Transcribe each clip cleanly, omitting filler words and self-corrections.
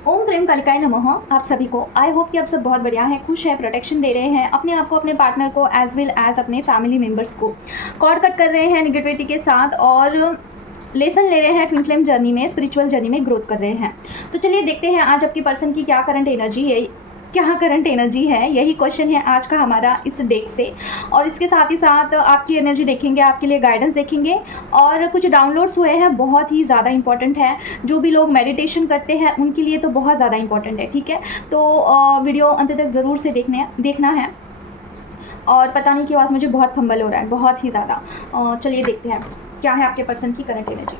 ओम cream कालिकाय नमः। आप सभी को आई होप कि आप सब बहुत बढ़िया हैं, खुश हैं, प्रोटेक्शन दे रहे हैं अपने आप को, अपने पार्टनर को, एज वेल एज अपने फैमिली मेम्बर्स को। कॉर्ड कट कर रहे हैं निगेटिविटी के साथ और लेसन ले रहे हैं ट्विन फ्लेम जर्नी में, स्पिरिचुअल जर्नी में ग्रोथ कर रहे हैं। तो चलिए देखते हैं आज आपकी पर्सन की क्या करंट एनर्जी है, क्या करंट एनर्जी है, यही क्वेश्चन है आज का हमारा इस डेक से। और इसके साथ ही साथ आपकी एनर्जी देखेंगे, आपके लिए गाइडेंस देखेंगे और कुछ डाउनलोड्स हुए हैं, बहुत ही ज़्यादा इंपॉर्टेंट है। जो भी लोग मेडिटेशन करते हैं उनके लिए तो बहुत ज़्यादा इंपॉर्टेंट है, ठीक है। तो वीडियो अंत तक ज़रूर से देखना है। और पता नहीं क्यों आज मुझे बहुत फंबल हो रहा है, बहुत ही ज़्यादा। चलिए देखते हैं क्या है आपके पर्सन की करंट एनर्जी।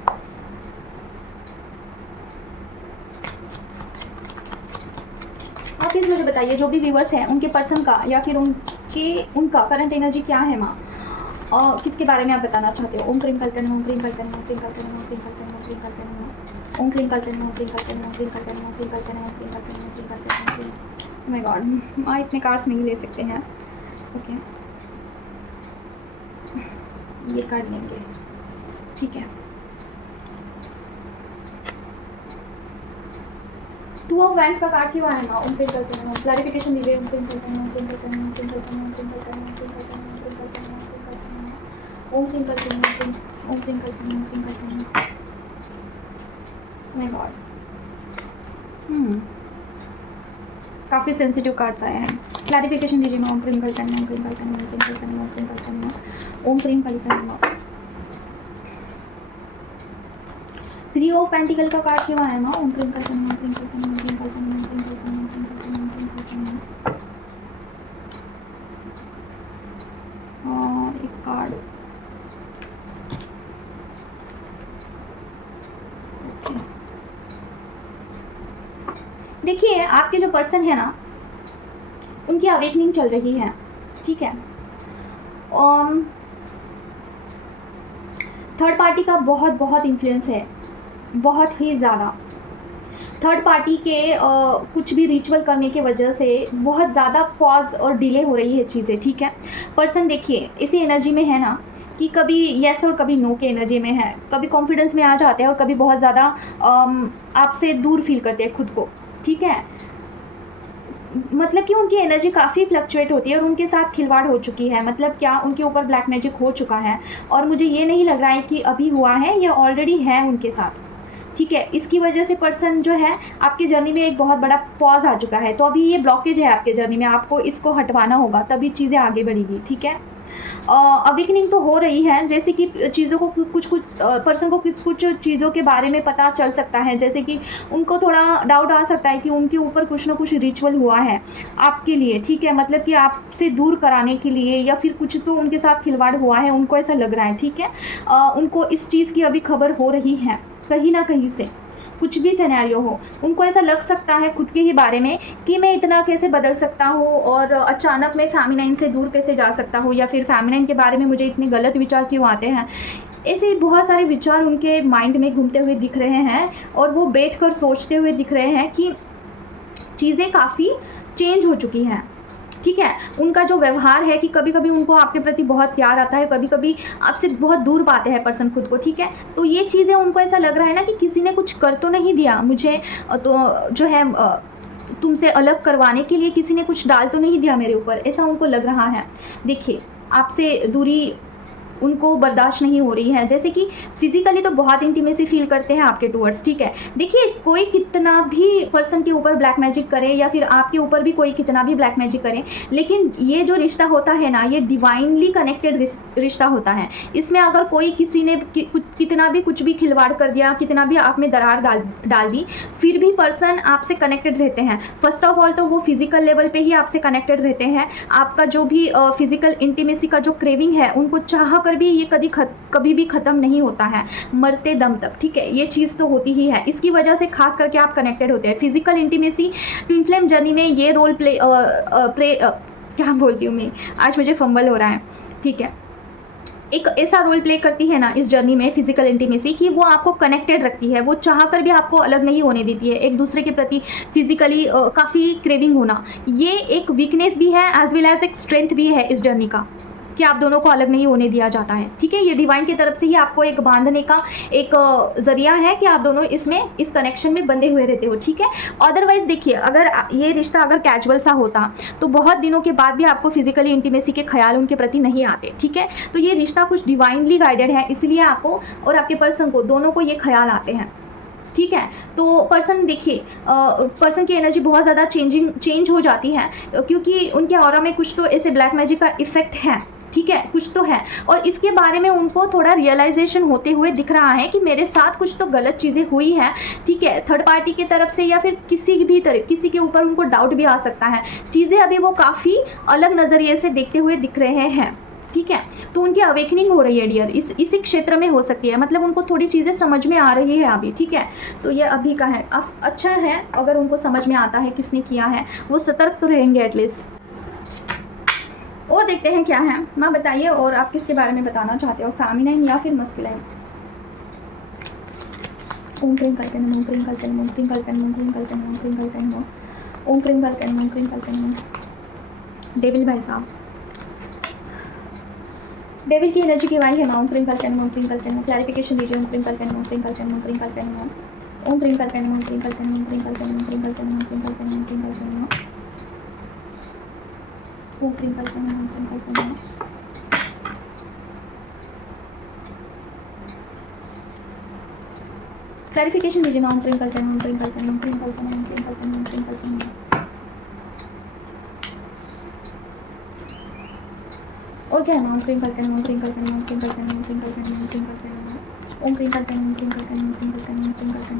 आप प्लीज़ मुझे बताइए, जो भी व्यूवर्स हैं उनके पर्सन का या फिर उनका करंट एनर्जी क्या है माँ, और किसके बारे में आप बताना चाहते हो। ओम क्रीम कल्कन, ओम क्रीम कल्कन, ओम क्रीम कल्कन, ओम क्रीम कल्कन, ओम क्रीम कल्कन, ओम क्रीम कल्कन, ओम क्रीम कल्कन, ओम क्रीम कल्कन, ओम क्रीम कल्कन, ओम क्रीम कल्कन, ओम क्रीम कल्कन, ओम क्रीम। माय गॉड, माँ इतने कार्ड्स नहीं ले सकते हैं। ओके, ये कार्ड लेंगे, ठीक है। टू ऑफ वैंड्स का कार्ड क्यों आया माँ। ओम क्रीम कल्कन, क्लैरिफिकेशन दीजिए। ओम क्रीम कल्कन, ओम क्रीम कल्कन, ओम क्रीम कल्कन, ओम क्रीम कल्कन, ओम क्रीम कल्कन, ओम क्रीम कल्कन, ओम क्रीम कल्कन, ओम क्रीम कल्कन, ओम क्रीम कल्कन, ओम क्रीम कल्कन। माय गॉड, काफ़ी सेंसिटिव कार्ड्स आए हैं। क्लैरिफिकेशन दीजिए माँ। ओम क्रीम कल्कन, ओम क्रीम कल्कन, ओम क्रीम कल्कन, ओम क्रीम कल्कन, ओम क्रीम कल्कन। थ्री ऑफ पेंटिकल का कार्ड क्यों आया माँ। ओम क्रीम कल्कन, ओम क्रीम कल्कन, ओम क्रीम कल्कन, ओम क्रीम कल्कन, ओम क्रीम कल्कन, ओम क्रीम कल्कन। और एक कार्ड, देखिए आपके जो पर्सन है ना, उनकी अवेकनिंग चल रही है, ठीक है। थर्ड पार्टी का बहुत बहुत इन्फ्लुएंस है, बहुत ही ज़्यादा। थर्ड पार्टी के कुछ भी रिचुअल करने के वजह से बहुत ज़्यादा पॉज और डिले हो रही है चीज़ें, ठीक है। पर्सन देखिए इसी एनर्जी में है ना कि कभी यस और कभी नो के एनर्जी में है, कभी कॉन्फिडेंस में आ जाते हैं और कभी बहुत ज़्यादा आपसे दूर फील करते हैं खुद को, ठीक है। मतलब कि उनकी एनर्जी काफ़ी फ्लक्चुएट होती है और उनके साथ खिलवाड़ हो चुकी है, मतलब क्या उनके ऊपर ब्लैक मैजिक हो चुका है। और मुझे ये नहीं लग रहा है कि अभी हुआ है, ये ऑलरेडी है उनके साथ, ठीक है। इसकी वजह से पर्सन जो है आपके जर्नी में एक बहुत बड़ा पॉज आ चुका है। तो अभी ये ब्लॉकेज है आपके जर्नी में, आपको इसको हटवाना होगा, तभी चीज़ें आगे बढ़ेगी, ठीक है। अवेकनिंग तो हो रही है, जैसे कि चीज़ों को कुछ पर्सन को कुछ चीज़ों के बारे में पता चल सकता है, जैसे कि उनको थोड़ा डाउट आ सकता है कि उनके ऊपर कुछ ना कुछ रिचुअल हुआ है आपके लिए, ठीक है। मतलब कि आपसे दूर कराने के लिए या फिर कुछ तो उनके साथ खिलवाड़ हुआ है, उनको ऐसा लग रहा है, ठीक है। उनको इस चीज़ की अभी खबर हो रही है कहीं ना कहीं से, कुछ भी सिनेरियो हो, उनको ऐसा लग सकता है खुद के ही बारे में कि मैं इतना कैसे बदल सकता हूँ और अचानक मैं फेमिनाइन से दूर कैसे जा सकता हूँ, या फिर फेमिनाइन के बारे में मुझे इतने गलत विचार क्यों आते हैं। ऐसे बहुत सारे विचार उनके माइंड में घूमते हुए दिख रहे हैं और वो बैठकर सोचते हुए दिख रहे हैं कि चीज़ें काफ़ी चेंज हो चुकी हैं, ठीक है। उनका जो व्यवहार है कि कभी कभी उनको आपके प्रति बहुत प्यार आता है, कभी कभी आपसे बहुत दूर पाते हैं पर्सन खुद को, ठीक है। तो ये चीज़ें उनको ऐसा लग रहा है ना कि किसी ने कुछ कर तो नहीं दिया मुझे, तो जो है तुमसे अलग करवाने के लिए किसी ने कुछ डाल तो नहीं दिया मेरे ऊपर, ऐसा उनको लग रहा है। देखिए आपसे दूरी उनको बर्दाश्त नहीं हो रही है, जैसे कि फिजिकली तो बहुत इंटीमेसी फील करते हैं आपके टूवर्ड्स, ठीक है। देखिए कोई कितना भी पर्सन के ऊपर ब्लैक मैजिक करे या फिर आपके ऊपर भी कोई कितना भी ब्लैक मैजिक करे, लेकिन ये जो रिश्ता होता है ना, ये डिवाइनली कनेक्टेड रिश्ता होता है। इसमें अगर कोई किसी ने कितना भी कुछ भी खिलवाड़ कर दिया, कितना भी आप में दरार डाल दी, फिर भी पर्सन आपसे कनेक्टेड रहते हैं। फर्स्ट ऑफ ऑल तो वो फिजिकल लेवल पे ही आपसे कनेक्टेड रहते हैं। आपका जो भी फिजिकल इंटीमेसी का जो क्रेविंग है, उनको चाह भी ये कभी भी ख़त्म नहीं होता है मरते दम तक, ठीक है। ये चीज़ तो होती ही है, इसकी वजह से खास करके आप कनेक्टेड होते हैं। Physical intimacy twin flame journey में ये रोल क्या बोलती हूँ मैं, आज मुझे फंबल हो रहा है, ठीक है। एक ऐसा रोल प्ले करती है ना इस जर्नी में फिजिकल इंटीमेसी कि वो आपको कनेक्टेड रखती है, वो चाह कर भी आपको अलग नहीं होने देती है। एक दूसरे के प्रति फिजिकली काफ़ी क्रेविंग होना, ये एक वीकनेस भी है एज वेल एज एक स्ट्रेंथ भी है इस जर्नी का, कि आप दोनों को अलग नहीं होने दिया जाता है, ठीक है। ये डिवाइन की तरफ से ही आपको एक बांधने का एक ज़रिया है कि आप दोनों इसमें इस कनेक्शन में बंधे हुए रहते हो, ठीक है। अदरवाइज़ देखिए, अगर ये रिश्ता अगर कैजुअल सा होता तो बहुत दिनों के बाद भी आपको फिजिकली इंटीमेसी के ख्याल उनके प्रति नहीं आते, ठीक है। तो ये रिश्ता कुछ डिवाइनली गाइडेड है, इसलिए आपको और आपके पर्सन को दोनों को ये ख्याल आते हैं, ठीक है। तो पर्सन देखिए, पर्सन की एनर्जी बहुत ज़्यादा चेंज हो जाती है, क्योंकि उनके ऑरा में कुछ तो ऐसे ब्लैक मैजिक का इफेक्ट है, ठीक है, कुछ तो है। और इसके बारे में उनको थोड़ा रियलाइजेशन होते हुए दिख रहा है कि मेरे साथ कुछ तो गलत चीज़ें हुई हैं, ठीक है, थर्ड पार्टी की तरफ से या फिर किसी भी तरह किसी के ऊपर उनको डाउट भी आ सकता है। चीज़ें अभी वो काफ़ी अलग नज़रिए से देखते हुए दिख रहे हैं, ठीक है। तो उनकी अवेकनिंग हो रही है डियर, इसी क्षेत्र में हो सकती है, मतलब उनको थोड़ी चीज़ें समझ में आ रही है अभी, ठीक है। तो ये अभी का है, अच्छा है अगर उनको समझ में आता है किसने किया है, वो सतर्क तो रहेंगे एटलीस्ट। और देखते हैं क्या है, माँ बताइए, और आप किसके बारे में बताना चाहते हो, फेमिनाइन या फिर मस्कुलाइन। ओम क्रीम कल्कन, ओम क्रीम कल्कन, ओम क्रीम कल्कन, ओम क्रीम कल्कन, ओम क्रीम कल्कन, ओम क्रीम कल्कन, ओम क्रीम कल्कन। डेविल भाई साहब, डेविल की एनर्जी की वाई है, ओम क्रीम कल्कन, ओम क्रीम कल्कन। क्लैरिफिकेशन दीजिए, ओम क्रीम कल्कन, ओम क्रीम कल्कन, ओम क्रीम कल्कन, ओम क्रीम कल्कन, ओम क्रीम कल्कन, ओम क्रीम कल्कन, ओम क्रीम कल्कन, ओम क्रीम कल्कन, ओम क्रीम कल्कन, ओम क्रीम कल्कन, ओम क्रीम कल्कन। क्लैरिफिकेशन दीजिए, ओम क्रीम कल्कन, ओम क्रीम कल्कन, ओम क्रीम कल्कन, ओम क्रीम कल्कन, ओम क्रीम कल्कन। और क्या है, ओम क्रीम कल्कन, ओम क्रीम कल्कन, ओम क्रीम कल्कन, ओम क्रीम कल्कन, ओम क्रीम कल्कन, ओम क्रीम कल्कन, ओम क्रीम कल्कन, ओम क्रीम कल्कन, ओम क्रीम कल्कन।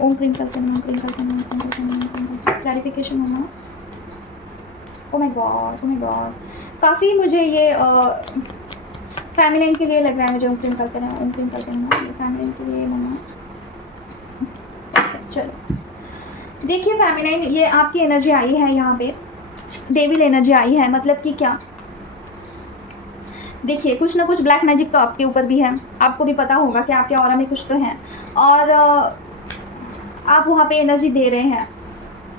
ओम क्रीम कल्कन, ओम क्रीम कल्कन, ओम क्रीम कल्कन, ओम क्रीम कल्कन। क्लैरिफिकेशन होना। Oh my God, oh my god, काफ़ी मुझे ये फेमिनिन के लिए लग रहा है, मुझे ओम क्रीम कल्कन है, ओम क्रीम कल्कन है, फेमिनिन के लिए होना। चलो देखिए फेमिनिन, ये आपकी एनर्जी आई है यहाँ पे, डेविल एनर्जी आई है, मतलब कि क्या, देखिए कुछ ना कुछ ब्लैक मैजिक तो आपके ऊपर भी है, आपको भी पता होगा कि आपके ऑरा में कुछ तो है, और आप वहाँ पे एनर्जी दे रहे हैं,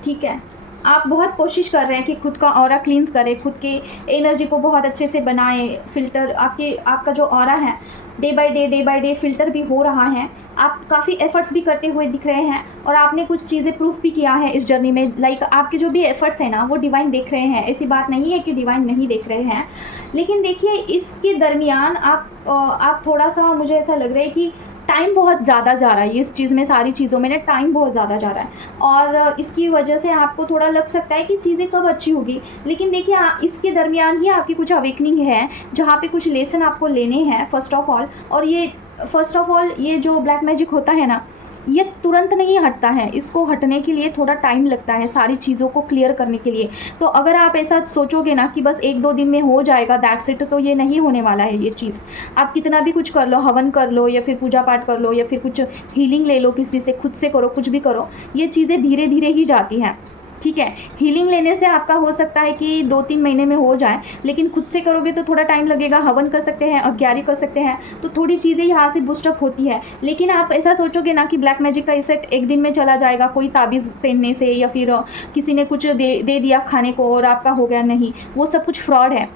ठीक है। आप बहुत कोशिश कर रहे हैं कि खुद का ऑरा क्लींस करें, खुद के एनर्जी को बहुत अच्छे से बनाएं, फिल्टर आपका जो ऑरा है डे बाय डे फिल्टर भी हो रहा है। आप काफ़ी एफर्ट्स भी करते हुए दिख रहे हैं, और आपने कुछ चीज़ें प्रूफ भी किया है इस जर्नी में, लाइक आपके जो भी एफर्ट्स हैं ना वो डिवाइन देख रहे हैं, ऐसी बात नहीं है कि डिवाइन नहीं देख रहे हैं। लेकिन देखिए इसके दरमियान आप थोड़ा सा, मुझे ऐसा लग रहा है कि टाइम बहुत ज़्यादा जा रहा है इस चीज़ में, सारी चीज़ों में ना टाइम बहुत ज़्यादा जा रहा है, और इसकी वजह से आपको थोड़ा लग सकता है कि चीज़ें कब अच्छी होगी। लेकिन देखिए इसके दरमियान ही आपकी कुछ अवेकनिंग है, जहाँ पे कुछ लेसन आपको लेने हैं फर्स्ट ऑफ ऑल। और ये फर्स्ट ऑफ ऑल ये जो ब्लैक मैजिक होता है ना, ये तुरंत नहीं हटता है, इसको हटने के लिए थोड़ा टाइम लगता है, सारी चीज़ों को क्लियर करने के लिए। तो अगर आप ऐसा सोचोगे ना कि बस 1-2 दिन में हो जाएगा दैट्स इट, तो ये नहीं होने वाला है ये चीज़। आप कितना भी कुछ कर लो, हवन कर लो या फिर पूजा पाठ कर लो या फिर कुछ हीलिंग ले लो, किसी से, खुद से करो, कुछ भी करो, ये चीज़ें धीरे धीरे ही जाती हैं, ठीक है। हीलिंग लेने से आपका हो सकता है कि 2-3 महीने में हो जाए, लेकिन खुद से करोगे तो थोड़ा टाइम लगेगा। हवन कर सकते हैं, अज्ञारी कर सकते हैं, तो थोड़ी चीज़ें यहाँ से बूस्टअप होती है। लेकिन आप ऐसा सोचोगे ना कि ब्लैक मैजिक का इफेक्ट 1 दिन में चला जाएगा, कोई ताबीज़ पहनने से या फिर किसी ने कुछ दे दिया खाने को और आपका हो गया, नहीं, वो सब कुछ फ्रॉड है।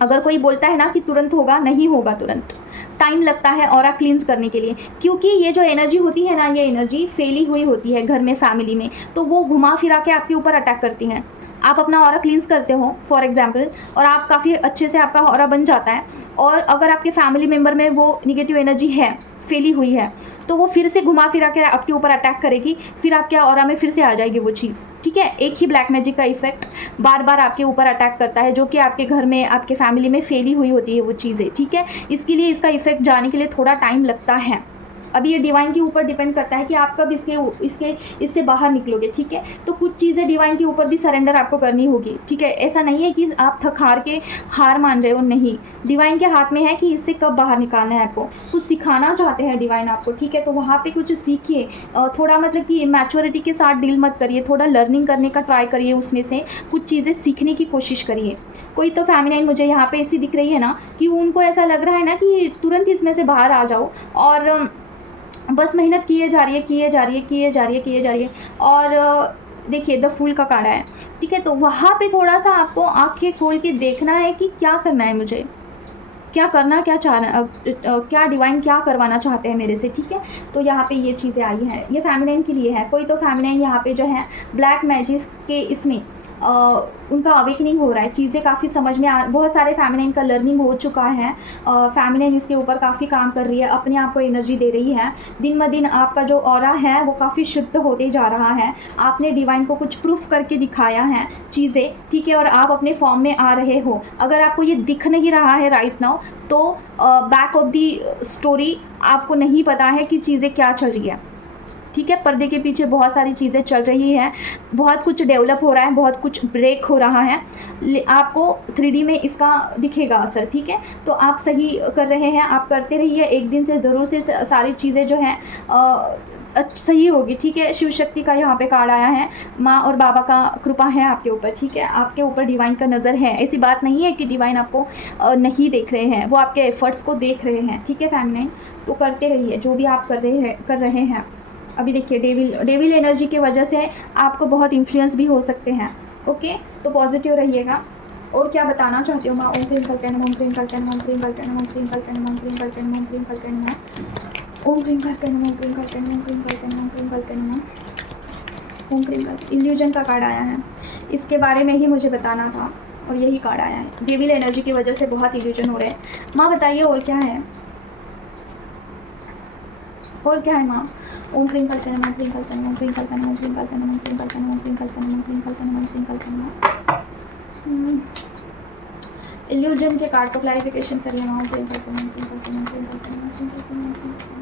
अगर कोई बोलता है ना कि तुरंत होगा, नहीं होगा तुरंत, टाइम लगता है ऑरा क्लींस करने के लिए, क्योंकि ये जो एनर्जी होती है ना, ये एनर्जी फैली हुई होती है घर में, फैमिली में, तो वो घुमा फिरा के आपके ऊपर अटैक करती हैं। आप अपना ऑरा क्लींस करते हो फॉर एग्जांपल, और आप काफ़ी अच्छे से आपका ऑरा बन जाता है, और अगर आपके फैमिली मेम्बर में वो निगेटिव एनर्जी है, फैली हुई है, तो वो फिर से घुमा फिरा के आपके ऊपर अटैक करेगी, फिर आपके ऑरा में फिर से आ जाएगी वो चीज़, ठीक है। एक ही ब्लैक मैजिक का इफेक्ट बार बार आपके ऊपर अटैक करता है, जो कि आपके घर में, आपके फैमिली में फैली हुई होती है वो चीज़ें, ठीक है। इसके लिए इसका इफेक्ट जाने के लिए थोड़ा टाइम लगता है। अभी ये डिवाइन के ऊपर डिपेंड करता है कि आप कब इससे बाहर निकलोगे, ठीक है। तो कुछ चीज़ें डिवाइन के ऊपर भी सरेंडर आपको करनी होगी, ठीक है। ऐसा नहीं है कि आप थक हार के हार मान रहे हो, नहीं, डिवाइन के हाथ में है कि इससे कब बाहर निकालना है आपको। कुछ सिखाना चाहते हैं डिवाइन आपको, ठीक है, तो वहाँ पे कुछ सीखिए, थोड़ा मतलब कि मैच्योरिटी के साथ डील मत करिए, थोड़ा लर्निंग करने का ट्राई करिए, उसमें से कुछ चीज़ें सीखने की कोशिश करिए। कोई तो फेमिनाइन मुझे यहाँ पे ऐसी दिख रही है ना कि उनको ऐसा लग रहा है ना कि तुरंत इसमें से बाहर आ जाओ, और बस मेहनत किए जा रही है, और देखिए द फूल का कार्ड है, ठीक है। तो वहाँ पे थोड़ा सा आपको आंखें खोल के देखना है कि क्या करना है मुझे, क्या करना, क्या चाहना, क्या डिवाइन क्या करवाना चाहते हैं मेरे से, ठीक है। तो यहाँ पे ये चीज़ें आई हैं, ये फेमिनाइन के लिए है। कोई तो फेमिनाइन यहाँ पे जो है ब्लैक मैजिक के इसमें उनका अवेकनिंग हो रहा है, चीज़ें काफ़ी समझ में आ, बहुत सारे फेमिनाइन का लर्निंग हो चुका है। फेमिनाइन इसके ऊपर काफ़ी काम कर रही है, अपने आप को एनर्जी दे रही है। दिन ब दिन आपका जो ऑरा है वो काफ़ी शुद्ध होते जा रहा है। आपने डिवाइन को कुछ प्रूफ करके दिखाया है चीज़ें, ठीक है, और आप अपने फॉर्म में आ रहे हो। अगर आपको ये दिख नहीं रहा है राइट नाउ, तो बैक ऑफ दी स्टोरी आपको नहीं पता है कि चीज़ें क्या चल रही है, ठीक है। पर्दे के पीछे बहुत सारी चीज़ें चल रही हैं, बहुत कुछ डेवलप हो रहा है, बहुत कुछ ब्रेक हो रहा है। आपको 3D में इसका दिखेगा असर, ठीक है। तो आप सही कर रहे हैं, आप करते रहिए, एक दिन से ज़रूर से सारी चीज़ें जो हैं सही होगी, ठीक है। शिव शक्ति का यहाँ पे कार्ड आया है, माँ और बाबा का कृपा है आपके ऊपर, ठीक है। आपके ऊपर डिवाइन का नज़र है, ऐसी बात नहीं है कि डिवाइन आपको नहीं देख रहे हैं, वो आपके एफर्ट्स को देख रहे हैं, ठीक है फेमिनाइन। तो करते रहिए जो भी आप कर रहे हैं। अभी देखिए डेविल एनर्जी की वजह से आपको बहुत इन्फ्लुएंस भी हो सकते हैं, ओके। तो पॉजिटिव रहिएगा। और क्या बताना चाहती हूँ माँ? ओम क्रीम कल्कैनम, ओम क्रीम कल्कैनम, ओम क्रीम कल्कैनम, ओम क्रीम कल्कैनम, ओम क्रीम कल्कैनम, ओम क्रीम कल्कैनम, ओम क्रीम कल्कैनम, ओम क्रीम कल्कैनम, ओम क्रीम कल्कैनम, ओम क्रीम कल्कैनम, ओम क्रीम कल्कैनम। इल्यूजन का कार्ड आया है, इसके बारे में ही मुझे बताना था और यही कार्ड आया है। डेविल एनर्जी की वजह से बहुत इल्यूजन हो रहे हैं। माँ बताइए और क्या है, और क्या है माँ? ओम क्रीम कल्कैनम, ओम क्रीम कल्कैनम, ओम क्रीम कल्कैनम, ओम क्रीम कल्कैनम, ओम क्रीम कल्कैनम, ओम क्रीम कल्कैनम, ओम क्रीम कल्कैनम, ओम क्रीम कल्कैनम। इल्यूजन के कार्ड को क्लैरिफिकेशन करिए माँ। ओम क्रीम कल्कैनम, ओम क्रीम कल्कैनम, ओम क्रीम कल्कैनम, ओम क्रीम कल्कैनम, ओम क्रीम कल्कैनम।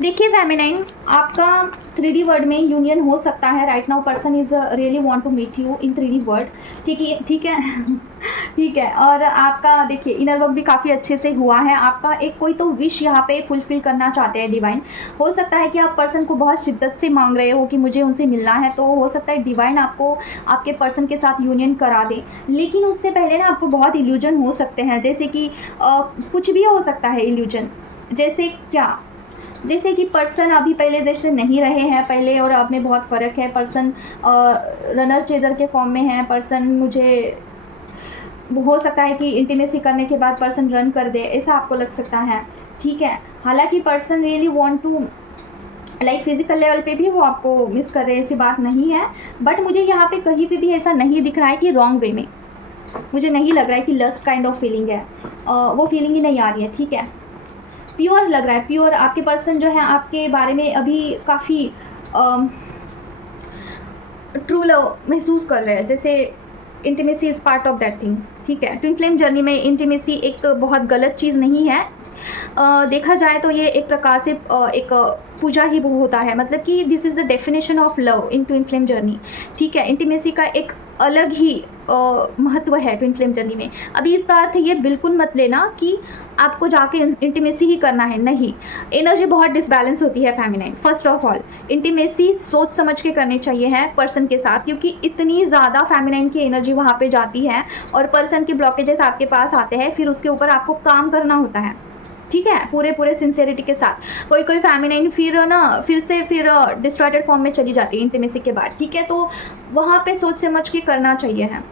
देखिए फेमिनाइन, आपका 3D वर्ड में यूनियन हो सकता है। Right now person is really want to meet you in 3D world, ठीक है, ठीक है। ठीक है। और आपका देखिए इनर वर्क भी काफ़ी अच्छे से हुआ है। आपका एक कोई तो विश यहाँ पे फुलफिल करना चाहते हैं डिवाइन। हो सकता है कि आप पर्सन को बहुत शिद्दत से मांग रहे हो कि मुझे उनसे मिलना है, तो हो सकता है डिवाइन आपको आपके पर्सन के साथ यूनियन करा दे। लेकिन उससे पहले ना आपको बहुत इल्यूजन हो सकते हैं, जैसे कि कुछ भी हो सकता है इल्यूजन। जैसे क्या? जैसे कि पर्सन अभी पहले जैसे नहीं रहे हैं पहले और अब में बहुत फ़र्क है। पर्सन रनर चेजर के फॉर्म में है। पर्सन मुझे हो सकता है कि इंटीमेसी करने के बाद पर्सन रन कर दे, ऐसा आपको लग सकता है, ठीक है। हालांकि person really want to like physical level पे भी वो आपको मिस कर रहे हैं, ऐसी बात नहीं है। बट मुझे यहाँ पे कहीं पे भी ऐसा नहीं दिख रहा है कि रॉन्ग वे में, मुझे नहीं लग रहा है कि लस्ट काइंड ऑफ फीलिंग है, वो फीलिंग ही नहीं आ रही है, ठीक है। प्योर लग रहा है, प्योर। आपके पर्सन जो है आपके बारे में अभी काफ़ी ट्रू लव महसूस कर रहे हैं, जैसे intimacy is part of that thing, ठीक है। ट्विन फ्लेम जर्नी में इंटीमेसी एक बहुत गलत चीज़ नहीं है। देखा जाए तो ये एक प्रकार से एक पूजा ही वो होता है, मतलब कि this is the definition of love in twin flame journey, ठीक है। इंटीमेसी का एक अलग ही महत्व है ट्विन फ्लेम जर्नी में। अभी इसका अर्थ ये बिल्कुल मत लेना कि आपको जाके इंटीमेसी ही करना है, नहीं। एनर्जी बहुत डिसबैलेंस होती है feminine. First of all intimacy सोच समझ के करनी चाहिए है पर्सन के साथ, क्योंकि इतनी ज़्यादा फेमिनाइन की एनर्जी वहाँ पे जाती है और पर्सन के ब्लॉकेजेस आपके पास आते हैं, फिर उसके ऊपर आपको काम करना होता है, ठीक है, पूरे सिंसेरिटी के साथ। कोई फेमिनाइन फिर से डिस्ट्रॉयटेड फॉर्म में चली जाती है इंटीमेसी के बाद, ठीक है। तो वहाँ पे सोच समझ के करना चाहिए है।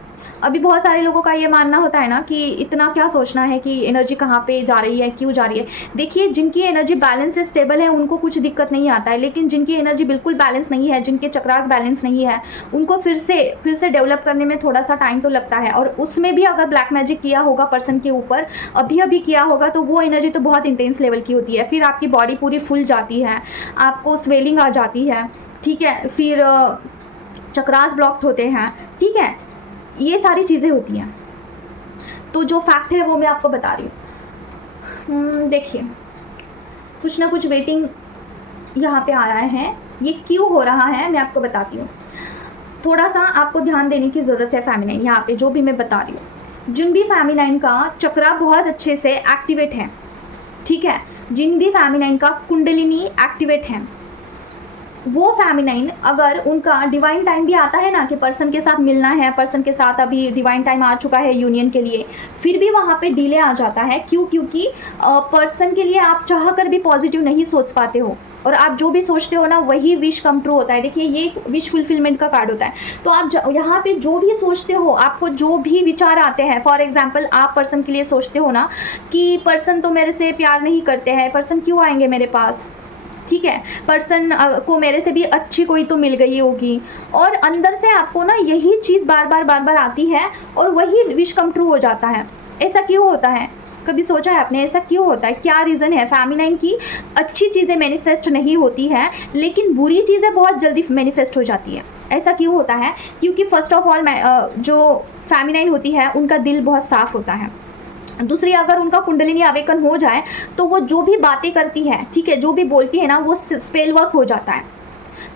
अभी बहुत सारे लोगों का ये मानना होता है ना कि इतना क्या सोचना है कि एनर्जी कहाँ पे जा रही है, क्यों जा रही है। देखिए जिनकी एनर्जी बैलेंस से स्टेबल है उनको कुछ दिक्कत नहीं आता है, लेकिन जिनकी एनर्जी बिल्कुल बैलेंस नहीं है, जिनके चक्रास बैलेंस नहीं है, उनको फिर से डेवलप करने में थोड़ा सा टाइम तो लगता है। और उसमें भी अगर ब्लैक मैजिक किया होगा पर्सन के ऊपर, अभी किया होगा, तो वो एनर्जी तो बहुत इंटेंस लेवल की होती है। फिर आपकी बॉडी पूरी फुल जाती है, आपको स्वेलिंग आ जाती है, ठीक है। फिर चक्रास ब्लॉक्ड होते हैं, ठीक है। ये सारी चीज़ें होती हैं। तो जो फैक्ट है वो मैं आपको बता रही हूँ। देखिए कुछ ना कुछ वेटिंग यहाँ पे आ रहा है, ये क्यों हो रहा है मैं आपको बताती हूँ। थोड़ा सा आपको ध्यान देने की ज़रूरत है फेमिनाइन यहाँ पे, जो भी मैं बता रही हूँ। जिन भी फेमिनाइन का चक्रा बहुत अच्छे से एक्टिवेट है, ठीक है, जिन भी फेमिनाइन का कुंडलिनी एक्टिवेट है, वो फेमिनाइन अगर उनका डिवाइन टाइम भी आता है ना कि पर्सन के साथ मिलना है, पर्सन के साथ अभी डिवाइन टाइम आ चुका है यूनियन के लिए, फिर भी वहाँ पे डिले आ जाता है। क्यों? क्योंकि पर्सन के लिए आप चाह कर भी पॉजिटिव नहीं सोच पाते हो, और आप जो भी सोचते हो ना वही विश कम ट्रू होता है। देखिए ये विश फुलफिलमेंट का कार्ड होता है। तो आप यहाँ पे जो भी सोचते हो, आपको जो भी विचार आते हैं, फॉर एग्जांपल आप पर्सन के लिए सोचते हो ना कि पर्सन तो मेरे से प्यार नहीं करते हैं, पर्सन क्यों आएंगे मेरे पास, ठीक है, पर्सन को मेरे से भी अच्छी कोई तो मिल गई होगी, और अंदर से आपको ना यही चीज़ बार बार आती है और वही विश कम ट्रू हो जाता है। ऐसा क्यों होता है? कभी सोचा है आपने ऐसा क्यों होता है? क्या रीज़न है? फेमिनाइन की अच्छी चीज़ें मैनिफेस्ट नहीं होती है, लेकिन बुरी चीज़ें बहुत जल्दी मैनिफेस्ट हो जाती है। ऐसा क्यों होता है? क्योंकि फर्स्ट ऑफ ऑल जो फेमिनाइन होती है उनका दिल बहुत साफ़ होता है। दूसरी, अगर उनका कुंडलिनी अवेकन हो जाए तो वो जो भी बातें करती है, ठीक है, जो भी बोलती है ना, वो स्पेल वर्क हो जाता है।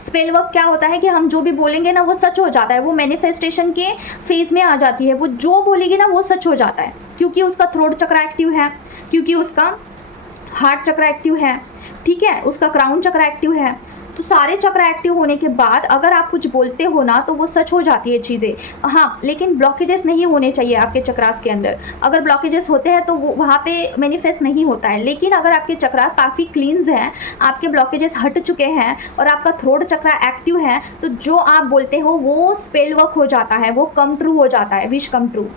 स्पेल वर्क क्या होता है कि हम जो भी बोलेंगे ना वो सच हो जाता है, वो मैनिफेस्टेशन के फेज में आ जाती है। वो जो बोलेगी ना वो सच हो जाता है, क्योंकि उसका थ्रोट चक्र एक्टिव है, क्योंकि उसका हार्ट चक्र एक्टिव है, ठीक है, उसका क्राउन चक्र एक्टिव है। तो सारे चक्र एक्टिव होने के बाद अगर आप कुछ बोलते हो ना तो वो सच हो जाती है चीज़ें। हाँ, लेकिन ब्लॉकेजेस नहीं होने चाहिए आपके चक्रास के अंदर। अगर ब्लॉकेजेस होते हैं तो वो वहाँ पे मैनिफेस्ट नहीं होता है। लेकिन अगर आपके चक्रास काफ़ी क्लींस हैं, आपके ब्लॉकेजेस हट चुके हैं और आपका थ्रोट चक्र एक्टिव है, तो जो आप बोलते हो वो स्पेल वर्क हो जाता है, वो कम ट्रू हो जाता है, विश कम ट्रू।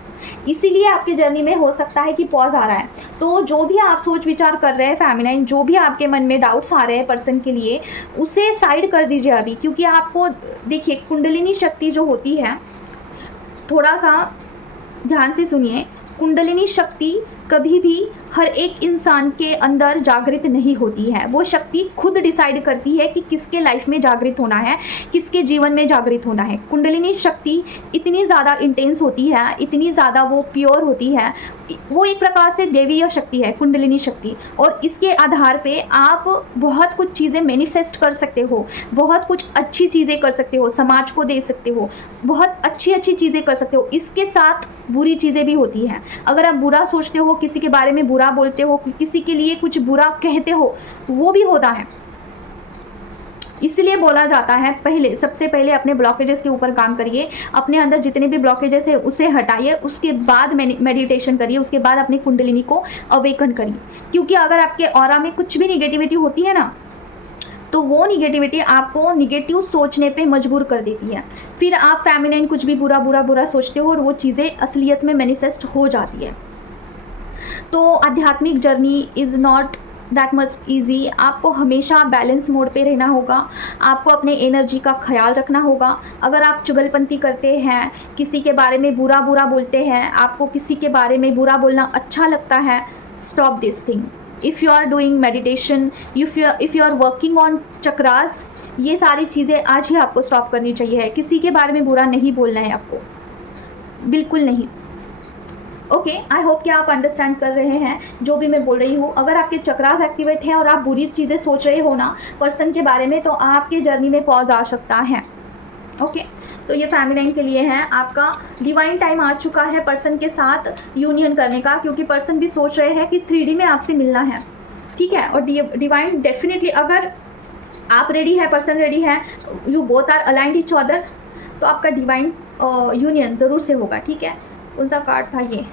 इसीलिए आपकी जर्नी में हो सकता है कि पॉज आ रहा है। तो जो भी आप सोच विचार कर रहे हैं फेमिनाइन, जो भी आपके मन में डाउट्स आ रहे हैं पर्सन के लिए, उसे साइड कर दीजिए अभी। क्योंकि आपको देखिए कुंडलिनी शक्ति जो होती है, थोड़ा सा ध्यान से सुनिए, कुंडलिनी शक्ति कभी भी हर एक इंसान के अंदर जागृत नहीं होती है। वो शक्ति खुद डिसाइड करती है कि किसके लाइफ में जागृत होना है, किसके जीवन में जागृत होना है। कुंडलिनी शक्ति इतनी ज़्यादा इंटेंस होती है, इतनी ज़्यादा वो प्योर होती है, वो एक प्रकार से देवीय शक्ति है कुंडलिनी शक्ति। और इसके आधार पे आप बहुत कुछ चीज़ें मैनिफेस्ट कर सकते हो, बहुत कुछ अच्छी चीज़ें कर सकते हो, समाज को दे सकते हो, बहुत अच्छी अच्छी चीज़ें कर सकते हो। इसके साथ बुरी चीज़ें भी होती हैं। अगर आप बुरा सोचते हो, किसी के बारे में बुरा बोलते हो, किसी के लिए कुछ बुरा कहते हो, वो भी होता है। इसलिए बोला जाता है सबसे पहले अपने ब्लॉकेजेस के ऊपर काम करिए, अपने अंदर जितने भी ब्लॉकेजेस है उसे हटाइए, उसके बाद मेडिटेशन करिए, उसके बाद अपनी कुंडलिनी को अवेकन करिए। क्योंकि अगर आपके ऑरा में कुछ भी निगेटिविटी होती है ना, तो वो निगेटिविटी आपको निगेटिव सोचने पे मजबूर कर देती है। फिर आप फेमिनाइन कुछ भी बुरा सोचते हो और वो चीज़ें असलियत में मैनिफेस्ट हो जाती है। तो आध्यात्मिक journey is not that much easy. आपको हमेशा बैलेंस मोड पे रहना होगा, आपको अपने एनर्जी का ख्याल रखना होगा। अगर आप चुगलपंती करते हैं, किसी के बारे में बुरा बोलते हैं, आपको किसी के बारे में बुरा बोलना अच्छा लगता है, stop this thing. If you are doing meditation, if you are working on chakras, ये सारी चीज़ें आज ही आपको स्टॉप करनी चाहिए। किसी के बारे में बुरा नहीं बोलना है आपको, बिल्कुल नहीं। ओके, आई होप कि आप अंडरस्टैंड कर रहे हैं जो भी मैं बोल रही हूँ। अगर आपके चक्रास एक्टिवेट हैं और आप बुरी चीज़ें सोच रहे हो ना पर्सन के बारे में, तो आपके जर्नी में पॉज आ सकता है। ओके, तो ये फेमिनाइन के लिए है। आपका डिवाइन टाइम आ चुका है पर्सन के साथ यूनियन करने का, क्योंकि पर्सन भी सोच रहे हैं कि 3D में आपसे मिलना है, ठीक है। और डिवाइन डेफिनेटली, अगर आप रेडी है, पर्सन रेडी है, you both are aligned each other, तो आपका डिवाइन यूनियन ज़रूर से होगा, ठीक है। कौन सा कार्ड था ये?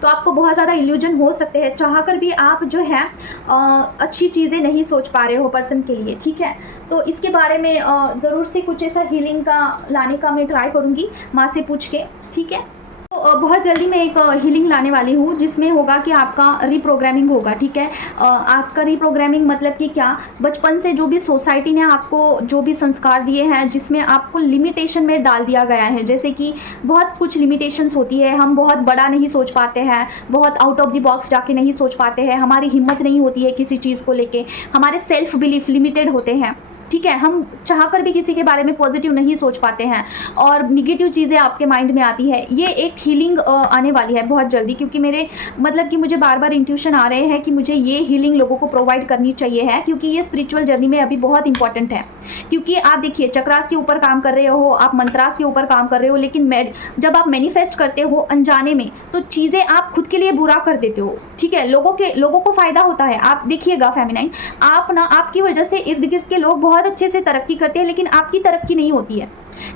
तो आपको बहुत ज़्यादा इल्यूजन हो सकते हैं, चाह कर भी आप जो है अच्छी चीज़ें नहीं सोच पा रहे हो पर्सन के लिए, ठीक है। तो इसके बारे में ज़रूर से कुछ ऐसा हीलिंग का लाने का मैं ट्राई करूँगी माँ से पूछ के, ठीक है। तो बहुत जल्दी मैं एक हीलिंग लाने वाली हूँ जिसमें होगा कि आपका रीप्रोग्रामिंग होगा, ठीक है। आपका रीप्रोग्रामिंग मतलब कि क्या, बचपन से जो भी सोसाइटी ने आपको जो भी संस्कार दिए हैं, जिसमें आपको लिमिटेशन में डाल दिया गया है, जैसे कि बहुत कुछ लिमिटेशंस होती है, हम बहुत बड़ा नहीं सोच पाते हैं, बहुत आउट ऑफ द बॉक्स जाके नहीं सोच पाते हैं, हमारी हिम्मत नहीं होती है किसी चीज़ को लेके, हमारे सेल्फ बिलीफ लिमिटेड होते हैं, ठीक है, हम चाह कर भी किसी के बारे में पॉजिटिव नहीं सोच पाते हैं और निगेटिव चीज़ें आपके माइंड में आती है। ये एक हीलिंग आने वाली है बहुत जल्दी, क्योंकि मेरे मतलब कि मुझे बार बार इंट्यूशन आ रहे हैं कि मुझे ये हीलिंग लोगों को प्रोवाइड करनी चाहिए है, क्योंकि ये स्पिरिचुअल जर्नी में अभी बहुत इंपॉर्टेंट है। क्योंकि आप देखिए, चक्रास के ऊपर काम कर रहे हो, आप मंत्रास के ऊपर काम कर रहे हो, लेकिन जब आप मैनिफेस्ट करते हो अनजाने में, तो चीज़ें आप खुद के लिए बुरा कर देते हो। ठीक है, लोगों को फायदा होता है। आप देखिएगा फेमिनाइन, आपकी वजह से इर्द गिर्द के लोग बहुत अच्छे से तरक्की करते हैं, लेकिन आपकी तरक्की नहीं होती है।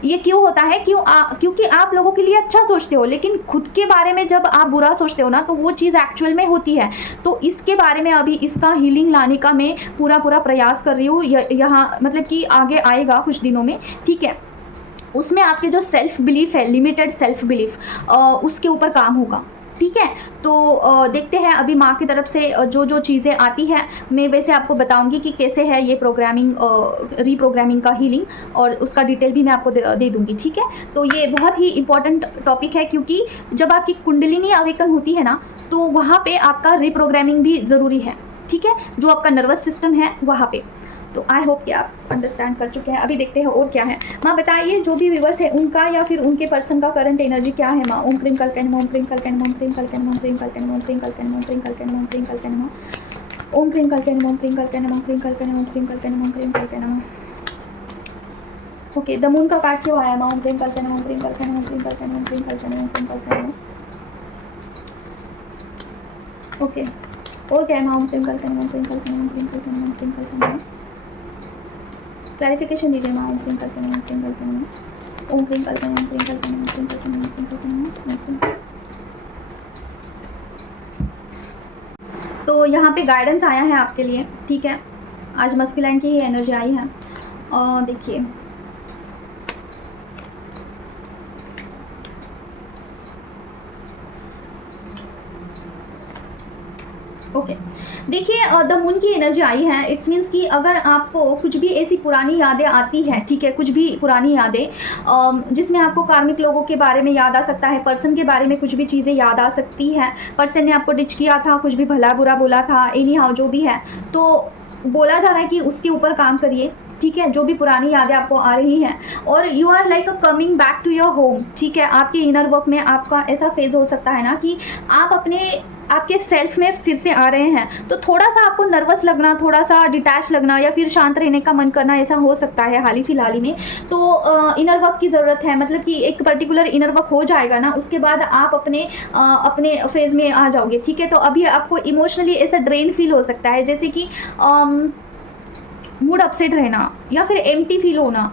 ये क्यों होता है? क्योंकि आप लोगों के लिए अच्छा सोचते हो, लेकिन खुद के बारे में जब आप बुरा सोचते हो ना, तो वो चीज़ एक्चुअल में होती है। तो इसके बारे में अभी इसका हीलिंग लाने का मैं पूरा प्रयास कर रही हूँ। यहाँ मतलब कि आगे आएगा कुछ दिनों में, ठीक है। उसमें आपके जो सेल्फ बिलीफ है, लिमिटेड सेल्फ बिलीफ, उसके ऊपर काम होगा, ठीक है। तो देखते हैं अभी माँ की तरफ से जो चीज़ें आती हैं, मैं वैसे आपको बताऊंगी कि कैसे है ये प्रोग्रामिंग, रीप्रोग्रामिंग का हीलिंग, और उसका डिटेल भी मैं आपको दे दूंगी, ठीक है। तो ये बहुत ही इंपॉर्टेंट टॉपिक है, क्योंकि जब आपकी कुंडलिनी अवेकन होती है ना, तो वहाँ पे आपका रीप्रोग्रामिंग भी ज़रूरी है, ठीक है, जो आपका नर्वस सिस्टम है वहाँ पे। तो आई होप कि आप अंडरस्टैंड कर चुके हैं। अभी देखते हैं और क्या है। माँ बताइए, जो भी व्यूवर्स है उनका या फिर उनके पर्सन का करंट एनर्जी क्या है माँ? ओम क्रीम कल्कन ओम क्रीम कल्कन ओम क्रीम कल्कन ओम क्रीम कल्कन ओम क्रीम कल्कन ओम क्रीम कल्कन ओम क्रीम कल्कन ओम क्रीम कल्कन ओम क्रीम कल्कन ओम क्रीम कल्कन ओम क्रीम कल्कन ओम क्रीम कल्कन। ओके, द मून का कार्ड क्यों आया माँ? ओम क्रीम कल्कन ओम क्रीम कल्कन ओम क्रीम कल्कन ओम क्रीम कल्कन ओम क्रीम कल्कन। ओके, और क्या है माँ? ओम क्रीम कल्कन ओम क्रीम कल्कन ओम क्रीम कल्कन ओम क्रीम कल्कन। क्लैरिफिकेशन दीजिए माँ। ओम क्रीम कल्कन ओम क्रीम कल्कन ओम क्रीम कल्कन ओम क्रीम कल्कन ओम क्रीम कल्कन ओम क्रीम कल्कन। तो यहाँ पे गाइडेंस आया है आपके लिए, ठीक है। आज मस्कुलाइन की ही एनर्जी आई है, और देखिए ओके, देखिए द मून की एनर्जी आई है। इट्स मीन्स कि अगर आपको कुछ भी ऐसी पुरानी यादें आती हैं, ठीक है, कुछ भी पुरानी यादें जिसमें आपको कार्मिक लोगों के बारे में याद आ सकता है, पर्सन के बारे में कुछ भी चीज़ें याद आ सकती हैं, पर्सन ने आपको डिच किया था, कुछ भी भला बुरा बोला था, एनी हाउ जो भी है, तो बोला जा रहा है कि उसके ऊपर काम करिए, ठीक है। जो भी पुरानी यादें आपको आ रही हैं, और you are like coming back to your home, ठीक है। आपके इनर वर्क में आपका ऐसा फेज हो सकता है ना कि आप आपके सेल्फ में फिर से आ रहे हैं, तो थोड़ा सा आपको नर्वस लगना, थोड़ा सा डिटैच लगना, या फिर शांत रहने का मन करना, ऐसा हो सकता है हाल ही फिलहाल में। तो इनर वर्क की ज़रूरत है, मतलब कि एक पर्टिकुलर इनर वर्क हो जाएगा ना, उसके बाद आप अपने फेज में आ जाओगे, ठीक है। तो अभी आपको इमोशनली ऐसा ड्रेन फील हो सकता है, जैसे कि मूड अपसेट रहना, या फिर एम्प्टी फील होना,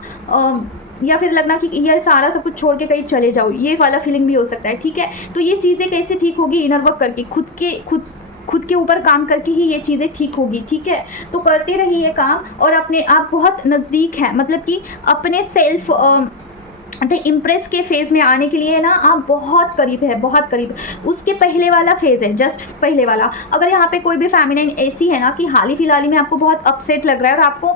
या फिर लगना कि ये सारा सब कुछ छोड़ के कहीं चले जाओ, ये वाला फीलिंग भी हो सकता है, ठीक है। तो ये चीज़ें कैसे ठीक होगी? इनर वर्क करके, खुद के ऊपर काम करके ही ये चीज़ें ठीक होगी, ठीक है। तो करते रहिए काम, और आप बहुत नज़दीक हैं, मतलब कि अपने सेल्फ द इम्प्रेस के फेज़ में आने के लिए ना आप बहुत करीब है, बहुत करीब। उसके पहले वाला फेज़ है, जस्ट पहले वाला। अगर यहाँ पे कोई भी फेमिनाइन ऐसी है ना कि हाल ही फिलहाल में आपको बहुत अपसेट लग रहा है, और आपको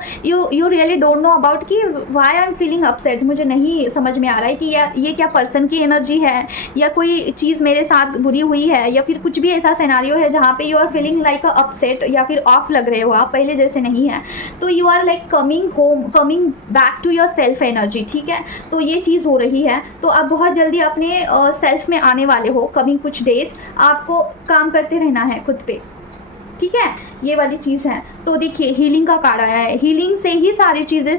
you really don't know about कि why I am feeling upset, मुझे नहीं समझ में आ रहा है कि ये क्या पर्सन की एनर्जी है, या कोई चीज़ मेरे साथ बुरी हुई है, या फिर कुछ भी ऐसा सिनेरियो है जहाँ पे you are feeling like upset, या फिर ऑफ लग रहे हो आप, पहले जैसे नहीं है, तो you are like coming home, coming back to your self energy, ठीक है। तो ये चीज़ हो रही है, तो आप बहुत जल्दी अपने सेल्फ में आने वाले हो। कमिंग कुछ डेज आपको काम करते रहना है खुद पे, ठीक है, ये वाली चीज़ है। तो देखिए हीलिंग का कार्ड आया है, हीलिंग से ही सारी चीज़ें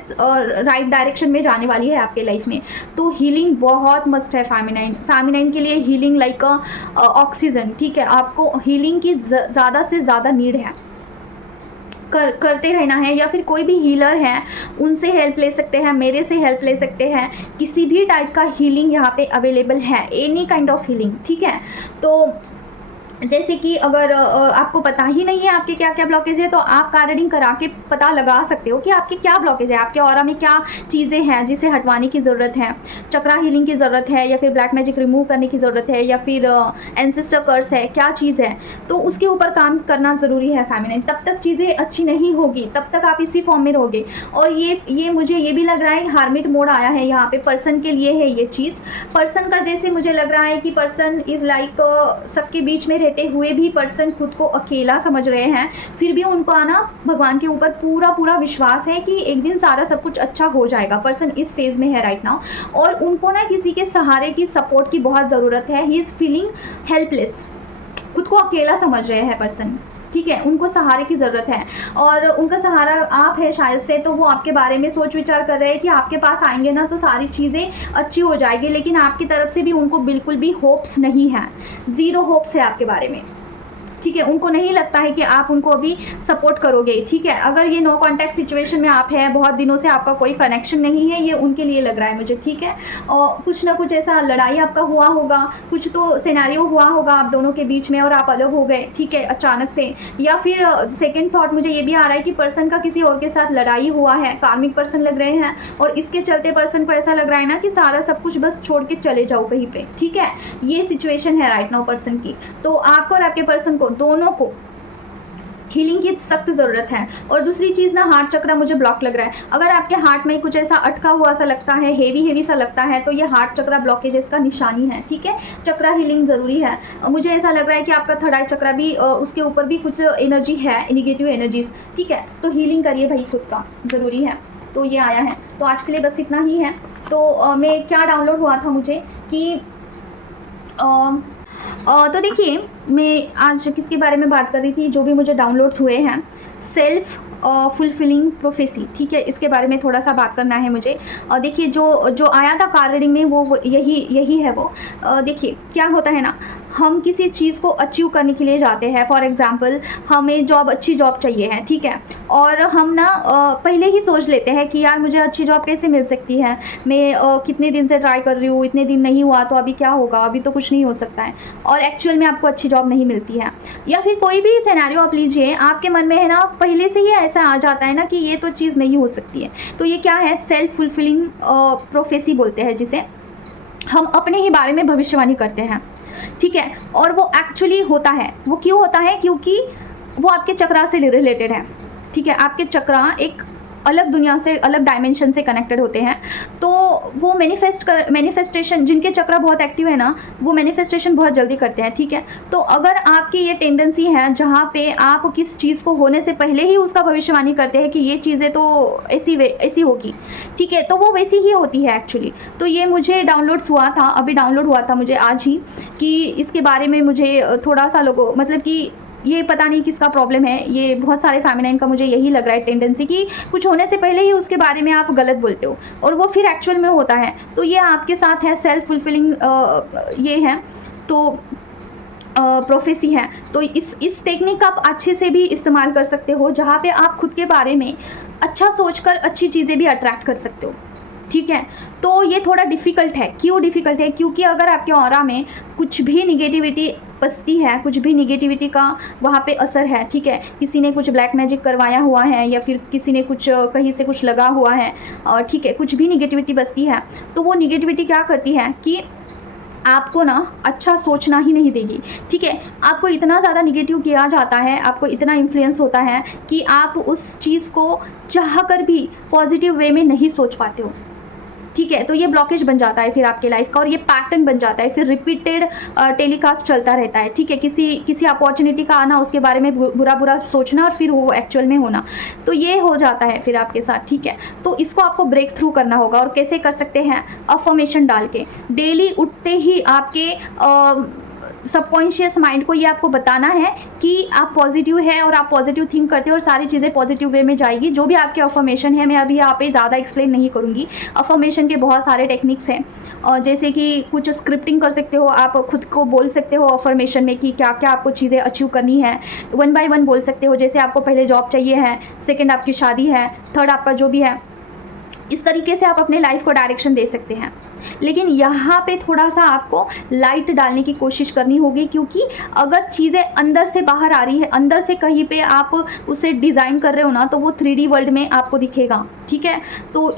राइट डायरेक्शन में जाने वाली है आपके लाइफ में। तो हीलिंग बहुत मस्ट है फेमिनाइन के लिए। हीलिंग लाइक ऑक्सीजन, ठीक है। आपको हीलिंग की ज़्यादा से ज़्यादा नीड है, करते रहना है। या फिर कोई भी हीलर है उनसे हेल्प ले सकते हैं, मेरे से हेल्प ले सकते हैं, किसी भी टाइप का हीलिंग यहाँ पे अवेलेबल है, एनी काइंड ऑफ हीलिंग, ठीक है। तो जैसे कि अगर आपको पता ही नहीं है आपके क्या क्या ब्लॉकेज है, तो आप कार्ड रीडिंग करा के पता लगा सकते हो कि आपके क्या ब्लॉकेज है, आपके ऑरा में क्या चीज़ें हैं जिसे हटवाने की ज़रूरत है, चक्रा हीलिंग की ज़रूरत है, या फिर ब्लैक मैजिक रिमूव करने की ज़रूरत है, या फिर एंसेस्टर कर्स है, क्या चीज़ है। तो उसके ऊपर काम करना ज़रूरी है फेमिनाइन। तब तक चीज़ें अच्छी नहीं होगी, तब तक आप इसी फॉर्म में रहोगे। और ये मुझे ये भी लग रहा है हार्मिट मोड आया है यहाँ पे, पर्सन के लिए है ये चीज़। पर्सन का जैसे मुझे लग रहा है कि पर्सन इज़ लाइक सबके बीच में रहते हुए भी पर्सन खुद को अकेला समझ रहे हैं, फिर भी उनको आना भगवान के ऊपर पूरा पूरा विश्वास है कि एक दिन सारा सब कुछ अच्छा हो जाएगा। पर्सन इस फेज़ में है राइट नाउ, और उनको ना किसी के सहारे की, सपोर्ट की बहुत ज़रूरत है। ही इज़ फीलिंग हेल्पलेस, खुद को अकेला समझ रहे हैं पर्सन, ठीक है। उनको सहारे की ज़रूरत है और उनका सहारा आप है शायद से, तो वो आपके बारे में सोच विचार कर रहे हैं कि आपके पास आएंगे ना तो सारी चीज़ें अच्छी हो जाएगी, लेकिन आपकी तरफ से भी उनको बिल्कुल भी होप्स नहीं है, ज़ीरो होप्स है आपके बारे में, ठीक है। उनको नहीं लगता है कि आप उनको अभी सपोर्ट करोगे, ठीक है। अगर ये नो कॉन्टैक्ट सिचुएशन में आप हैं, बहुत दिनों से आपका कोई कनेक्शन नहीं है, ये उनके लिए लग रहा है मुझे, ठीक है। और कुछ ना कुछ ऐसा लड़ाई आपका हुआ होगा, कुछ तो सिनेरियो हुआ होगा आप दोनों के बीच में और आप अलग हो गए, ठीक है, अचानक से। या फिर सेकेंड थॉट मुझे ये भी आ रहा है कि पर्सन का किसी और के साथ लड़ाई हुआ है, कार्मिक पर्सन लग रहे हैं, और इसके चलते पर्सन को ऐसा लग रहा है ना कि सारा सब कुछ बस छोड़ के चले जाओ कहीं पे, ठीक है। ये सिचुएशन है राइट नाउ पर्सन की। तो आपको और आपके पर्सन को, दोनों को हीलिंग की सख्त ज़रूरत है। और दूसरी चीज़ ना, हार्ट चक्र मुझे ब्लॉक लग रहा है। अगर आपके हार्ट में कुछ ऐसा अटका हुआ सा लगता है, हेवी सा लगता है, तो ये हार्ट चक्र ब्लॉकेजेस का निशानी है, ठीक है। चक्र हीलिंग ज़रूरी है। मुझे ऐसा लग रहा है कि आपका थर्ड आई चक्र भी, उसके ऊपर भी कुछ एनर्जी है, निगेटिव एनर्जीज, ठीक है। तो हीलिंग करिए भाई, खुद का ज़रूरी है। तो ये आया है, तो आज के लिए बस इतना ही है। तो मैं क्या डाउनलोड हुआ था मुझे कि तो देखिए, मैं आज किसके बारे में बात कर रही थी, जो भी मुझे डाउनलोड हुए हैं, सेल्फ फुलफिलिंग प्रोफेसी, ठीक है। इसके बारे में थोड़ा सा बात करना है मुझे। देखिए, जो आया था कार रीडिंग में, वो यही है वो। देखिए क्या होता है ना, हम किसी चीज़ को अचीव करने के लिए जाते हैं। फॉर एग्जांपल, हमें अच्छी जॉब चाहिए है, ठीक है, और हम ना पहले ही सोच लेते हैं कि यार मुझे अच्छी जॉब कैसे मिल सकती है, मैं कितने दिन से ट्राई कर रही हूँ, इतने दिन नहीं हुआ तो अभी क्या होगा, अभी तो कुछ नहीं हो सकता है, और एक्चुअल में आपको अच्छी जॉब नहीं मिलती है। या फिर कोई भी सिनेरियो आप लीजिए, आपके मन में है ना पहले से ही ऐसा आ जाता है ना कि ये तो चीज़ नहीं हो सकती है। तो ये क्या है, सेल्फ फुलफिलिंग प्रोफेसी बोलते हैं जिसे। हम अपने ही बारे में भविष्यवाणी करते हैं, ठीक है, और वो एक्चुअली होता है। वो क्यों होता है, क्योंकि वो आपके चक्रा से रिलेटेड है, ठीक है। आपके चक्रा एक अलग दुनिया से, अलग डायमेंशन से कनेक्टेड होते हैं। तो वो मैनिफेस्टेशन, जिनके चक्रा बहुत एक्टिव है ना, वो मैनिफेस्टेशन बहुत जल्दी करते हैं, ठीक है। तो अगर आपकी ये टेंडेंसी है जहाँ पे आप किस चीज़ को होने से पहले ही उसका भविष्यवाणी करते हैं कि ये चीज़ें तो ऐसी होगी, ठीक है, तो वो वैसी ही होती है एक्चुअली। तो ये मुझे डाउनलोड्स हुआ था, अभी डाउनलोड हुआ था मुझे आज ही, कि इसके बारे में मुझे थोड़ा सा लोगों, मतलब कि ये पता नहीं किसका प्रॉब्लम है, ये बहुत सारे फेमिनाइन का मुझे यही लग रहा है टेंडेंसी, कि कुछ होने से पहले ही उसके बारे में आप गलत बोलते हो और वो फिर एक्चुअल में होता है। तो ये आपके साथ है, सेल्फ फुलफिलिंग ये है, तो प्रोफेसी है। तो इस टेक्निक आप अच्छे से भी इस्तेमाल कर सकते हो, जहाँ पे आप खुद के बारे में अच्छा सोचकर अच्छी चीज़ें भी अट्रैक्ट कर सकते हो, ठीक है। तो ये थोड़ा डिफ़िकल्ट है। क्यों डिफ़िकल्ट है, क्योंकि अगर आपके ऑरा में कुछ भी निगेटिविटी बसती है, कुछ भी निगेटिविटी का वहाँ पे असर है, ठीक है, किसी ने कुछ ब्लैक मैजिक करवाया हुआ है, या फिर किसी ने कुछ कहीं से कुछ लगा हुआ है, और ठीक है, कुछ भी निगेटिविटी बसती है, तो वो निगेटिविटी क्या करती है कि आपको ना अच्छा सोचना ही नहीं देगी, ठीक है। आपको इतना ज़्यादा निगेटिव किया जाता है, आपको इतना इन्फ्लुएंस होता है कि आप उस चीज़ को चाह कर भी पॉजिटिव वे में नहीं सोच पाते हो, ठीक है। तो ये ब्लॉकेज बन जाता है फिर आपके लाइफ का, और ये पैटर्न बन जाता है, फिर रिपीटेड टेलीकास्ट चलता रहता है, ठीक है। किसी अपॉर्चुनिटी का आना, उसके बारे में बुरा सोचना, और फिर वो एक्चुअल में होना, तो ये हो जाता है फिर आपके साथ, ठीक है। तो इसको आपको ब्रेक थ्रू करना होगा, और कैसे कर सकते हैं, अफर्मेशन डाल के। डेली उठते ही आपके सबकॉन्शियस माइंड को ये आपको बताना है कि आप पॉजिटिव है और आप पॉजिटिव थिंक करते हो और सारी चीज़ें पॉजिटिव वे में जाएगी। जो भी आपके अफर्मेशन है, मैं अभी यहाँ पे ज़्यादा एक्सप्लेन नहीं करूँगी। अफर्मेशन के बहुत सारे टेक्निक्स हैं, और जैसे कि कुछ स्क्रिप्टिंग कर सकते हो, आप खुद को बोल सकते हो अफर्मेशन में कि क्या क्या आपको चीज़ें अचीव करनी है, 1 बाय 1 बोल सकते हो। जैसे आपको पहले जॉब चाहिए है, सेकेंड आपकी शादी है, थर्ड आपका जो भी है, इस तरीके से आप अपने लाइफ को डायरेक्शन दे सकते हैं। लेकिन यहाँ पे थोड़ा सा आपको लाइट डालने की कोशिश करनी होगी, क्योंकि अगर चीज़ें अंदर से बाहर आ रही है, अंदर से कहीं पे आप उसे डिज़ाइन कर रहे हो ना, तो वो 3D वर्ल्ड में आपको दिखेगा, ठीक है। तो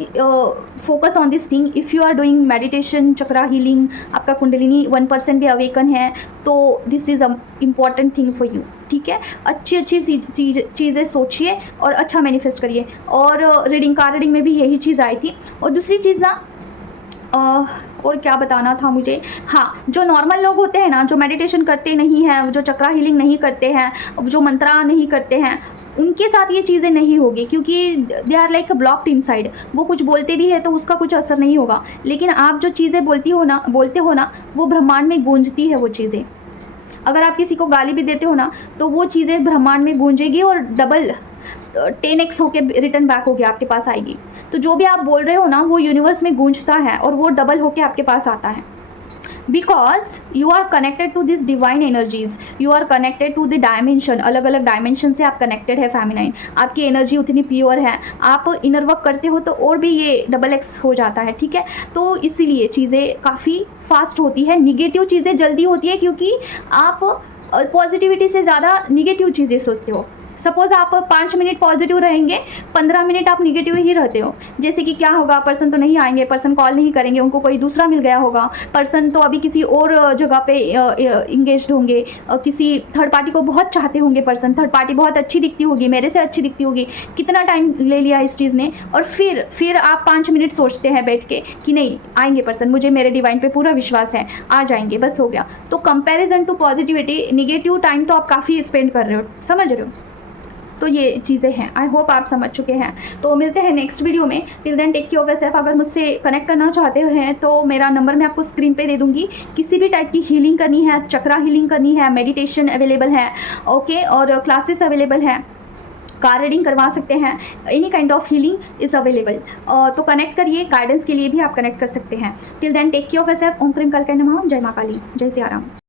focus on this thing. If you are doing meditation, chakra healing, आपका कुंडलिनी 1% भी अवेकन है, तो this is a important thing for you, ठीक है। अच्छी चीज़ें सोचिए और अच्छा मैनिफेस्ट करिए। और रीडिंग में भी यही चीज़ आई थी। और दूसरी चीज़ ना, और क्या बताना था मुझे, हाँ, जो नॉर्मल लोग होते हैं ना, जो मेडिटेशन करते नहीं हैं, जो चक्रा हीलिंग नहीं करते हैं, जो मंत्रा नहीं करते हैं, उनके साथ ये चीज़ें नहीं होगी, क्योंकि they are like blocked inside. वो कुछ बोलते भी है तो उसका कुछ असर नहीं होगा, लेकिन आप जो चीज़ें बोलते हो ना, वो ब्रह्मांड में गूंजती है वो चीज़ें। अगर आप किसी को गाली भी देते हो ना, तो वो चीज़ें ब्रह्मांड में गूंजेगी और डबल 10x होके रिटर्न बैक होके आपके पास आएगी। तो जो भी आप बोल रहे हो ना, वो यूनिवर्स में गूंजता है और वो डबल होके आपके पास आता है। Because you are connected to this divine energies, you are connected to the dimension, अलग अलग डायमेंशन से आप कनेक्टेड है फेमिनाइन। आपकी एनर्जी उतनी प्योर है, आप इनर वर्क करते हो तो और भी ये डबल एक्स हो जाता है, ठीक है। तो इसीलिए चीज़ें काफ़ी फास्ट होती है, निगेटिव चीज़ें जल्दी होती है, क्योंकि आप पॉजिटिविटी से ज़्यादा निगेटिव चीज़ें सोचते हो। सपोज़ आप 5 मिनट पॉजिटिव रहेंगे, 15 मिनट आप निगेटिव ही रहते हो। जैसे कि क्या होगा, पर्सन तो नहीं आएंगे, पर्सन कॉल नहीं करेंगे, उनको कोई दूसरा मिल गया होगा, पर्सन तो अभी किसी और जगह पे इंगेज्ड होंगे, किसी थर्ड पार्टी को बहुत चाहते होंगे पर्सन, थर्ड पार्टी बहुत अच्छी दिखती होगी, मेरे से अच्छी दिखती होगी, कितना टाइम ले लिया इस चीज़ ने, और फिर आप 5 मिनट सोचते हैं बैठ के कि नहीं आएंगे पर्सन, मुझे मेरे डिवाइन पे पूरा विश्वास है, आ जाएंगे, बस हो गया। तो comparison to positivity, negative time तो आप काफ़ी स्पेंड कर रहे हो, समझ रहे हो। तो ये चीज़ें हैं, आई होप आप समझ चुके हैं। तो मिलते हैं नेक्स्ट वीडियो में, till then take care of yourself. अगर मुझसे कनेक्ट करना चाहते हैं तो मेरा नंबर मैं आपको स्क्रीन पे दे दूँगी। किसी भी टाइप की हीलिंग करनी है, चक्रा हीलिंग करनी है, मेडिटेशन अवेलेबल है, ओके, और क्लासेस अवेलेबल हैं, कार रीडिंग करवा सकते हैं, any kind of healing is available. तो कनेक्ट करिए, गाइडेंस के लिए भी आप कनेक्ट कर सकते हैं। Till then take care of yourself. Om क्रीम कल नमः। जय माँ काली, जय सिया राम।